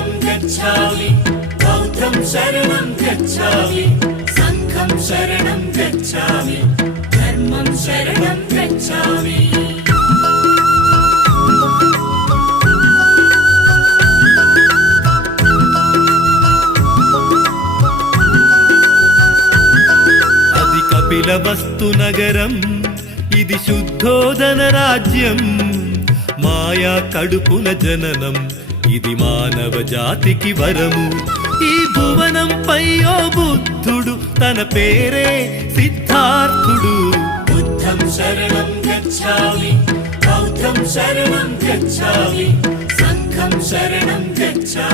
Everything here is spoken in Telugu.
शरणं गच्छामि बौद्धं शरणं गच्छामि संघं शरणं गच्छामि धर्मं शरणं गच्छामि అది కపిలవస్తు నగరం ఇది శుద్ధోదన రాజ్యం మాయా కడుపున జననం ఇది మానవ జాతికి వరము ఈ భువనంపై ఓ బుద్ధుడు తన పేరే సిద్ధార్థుడు బుద్ధం శరణం గచ్ఛామి బౌద్ధం శరణం గచ్ఛామి సంఘం శరణం గచ్ఛామి